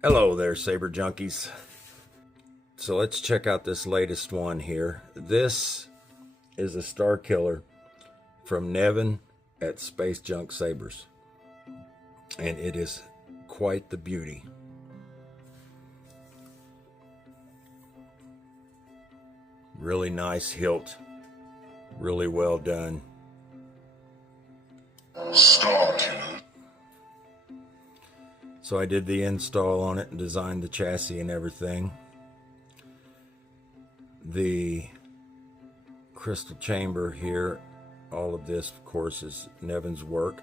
Hello there, Saber Junkies. So let's check out this latest one here. This is a Starkiller from Nevin at Space Junk Sabers. And it is quite the beauty. Really nice hilt. Really well done. Starkiller. So I did the install on it and designed the chassis and everything. The crystal chamber here, all of this of course is Nevin's work.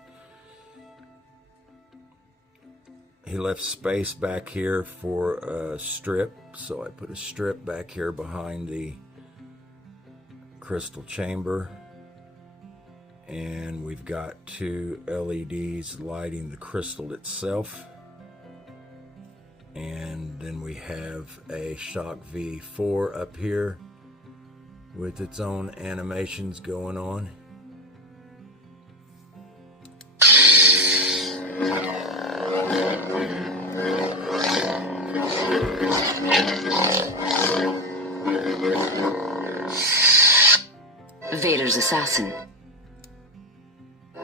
He left space back here for a strip, so I put a strip back here behind the crystal chamber. And we've got two LEDs lighting the crystal itself. And then we have a Shock V4 up here with its own animations going on. Vader's assassin.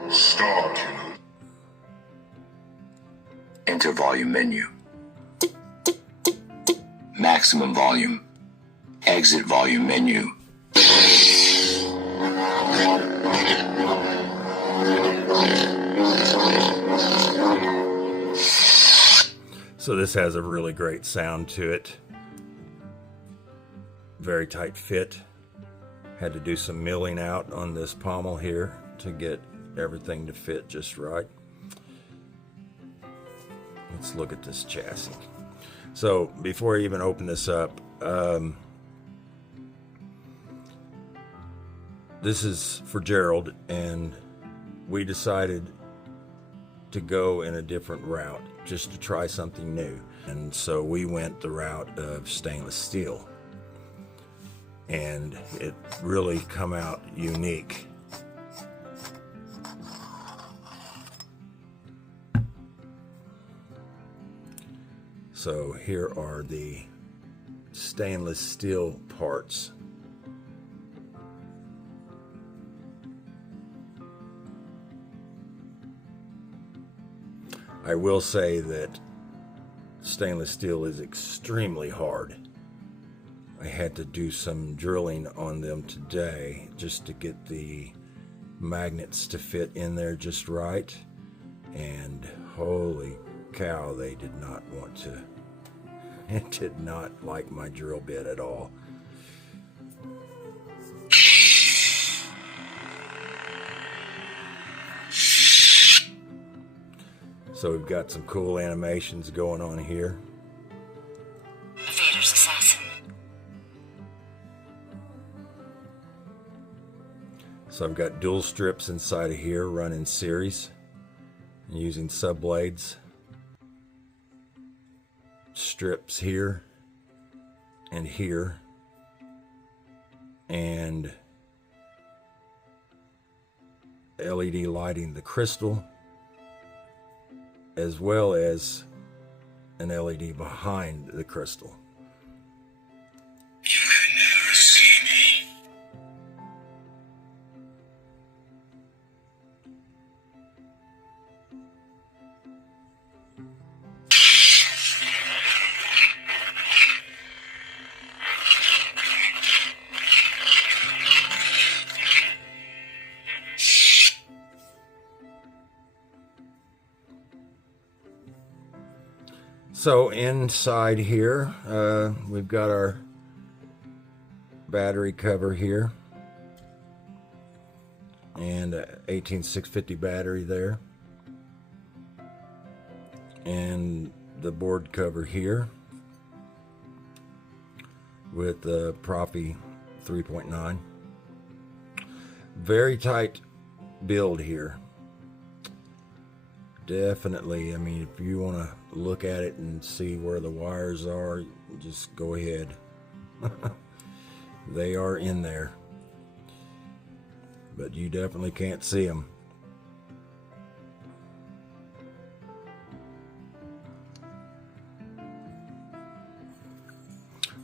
Starkiller. Enter volume menu. Maximum volume. Exit volume menu. So this has a really great sound to it. Very tight fit. Had to do some milling out on this pommel here to get everything to fit just right. Let's look at this chassis. So before I even open this up, this is for Jerald, and we decided to go in a different route just to try something new. And so we went the route of stainless steel, and it really come out unique. So here are the stainless steel parts. I will say that stainless steel is extremely hard. I had to do some drilling on them today just to get the magnets to fit in there just right. And holy cow, they did not want to. It did not like my drill bit at all. So we've got some cool animations going on here. Vader's assassin. So I've got dual strips inside of here running series and using sub blades. Strips here and here, and LED lighting the crystal, as well as an LED behind the crystal. You can never see me. So inside here, we've got our battery cover here, and a 18650 battery there, and the board cover here with the Proffieboard V3.9. Very tight build here. Definitely, I mean, if you want to look at it and see where the wires are, just go ahead. They are in there, but you definitely can't see them.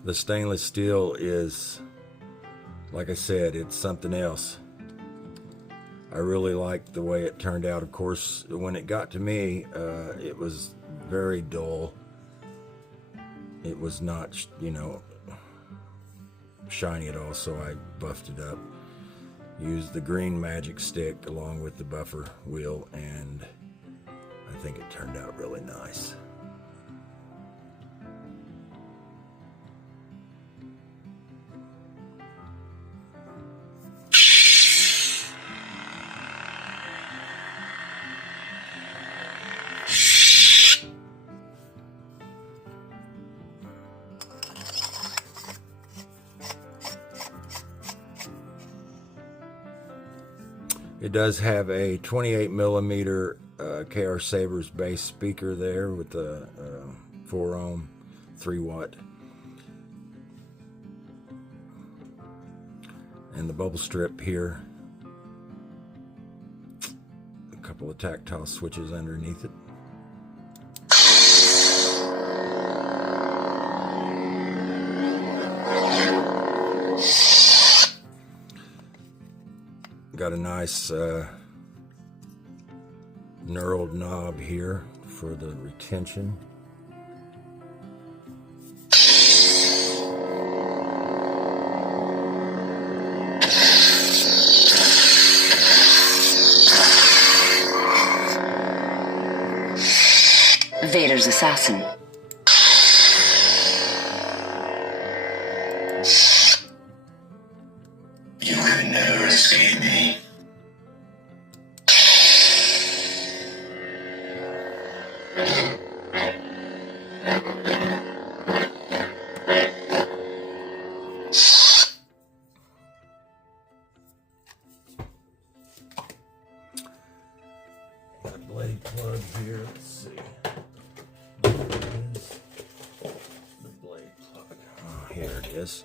The stainless steel is, like I said, it's something else. I really liked the way it turned out. Of course, when it got to me, it was very dull. It was not, you know, shiny at all, so I buffed it up. Used the green magic stick along with the buffer wheel, and I think it turned out really nice. It does have a 28 millimeter KR Sabers bass speaker there with the 4 ohm 3 watt, and the bubble strip here, a couple of tactile switches underneath it. Got a nice knurled knob here for the retention. Vader's assassin. You can never escape me. Got a blade plug here. Let's see. The blade plug. Oh, here it is.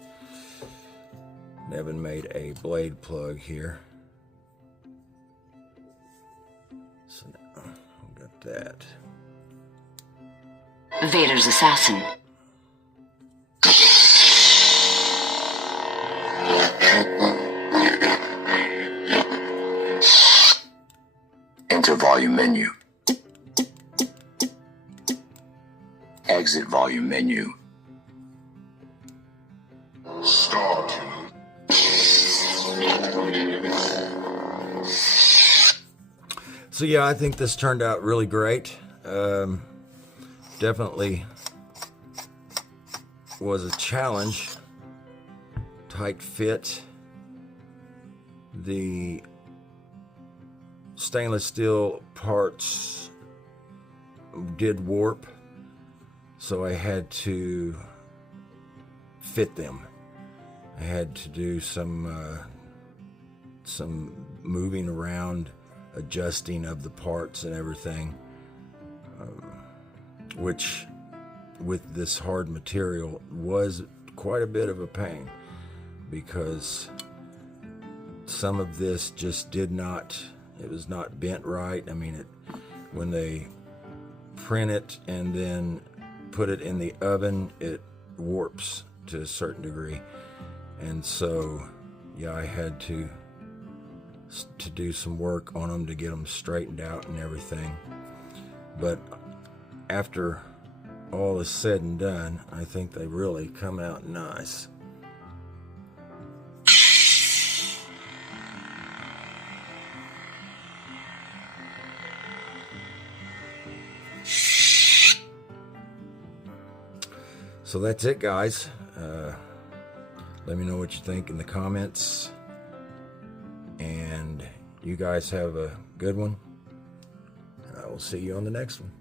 Nevin made a blade plug here. So now I've got that. Vader's assassin. Enter volume menu. Exit volume menu. Starkiller. So yeah, I think this turned out really great. Definitely was a challenge. Tight fit. The stainless steel parts did warp, so I had to fit them. I had to do some moving around, adjusting of the parts and everything, which with this hard material was quite a bit of a pain, because some of this just did not, it was not bent right. I mean, when they print it and then put it in the oven, it warps to a certain degree. And so, yeah, I had to do some work on them to get them straightened out and everything. But after all is said and done, I think they really come out nice. So that's it, guys. Let me know what you think in the comments. And you guys have a good one. And I will see you on the next one.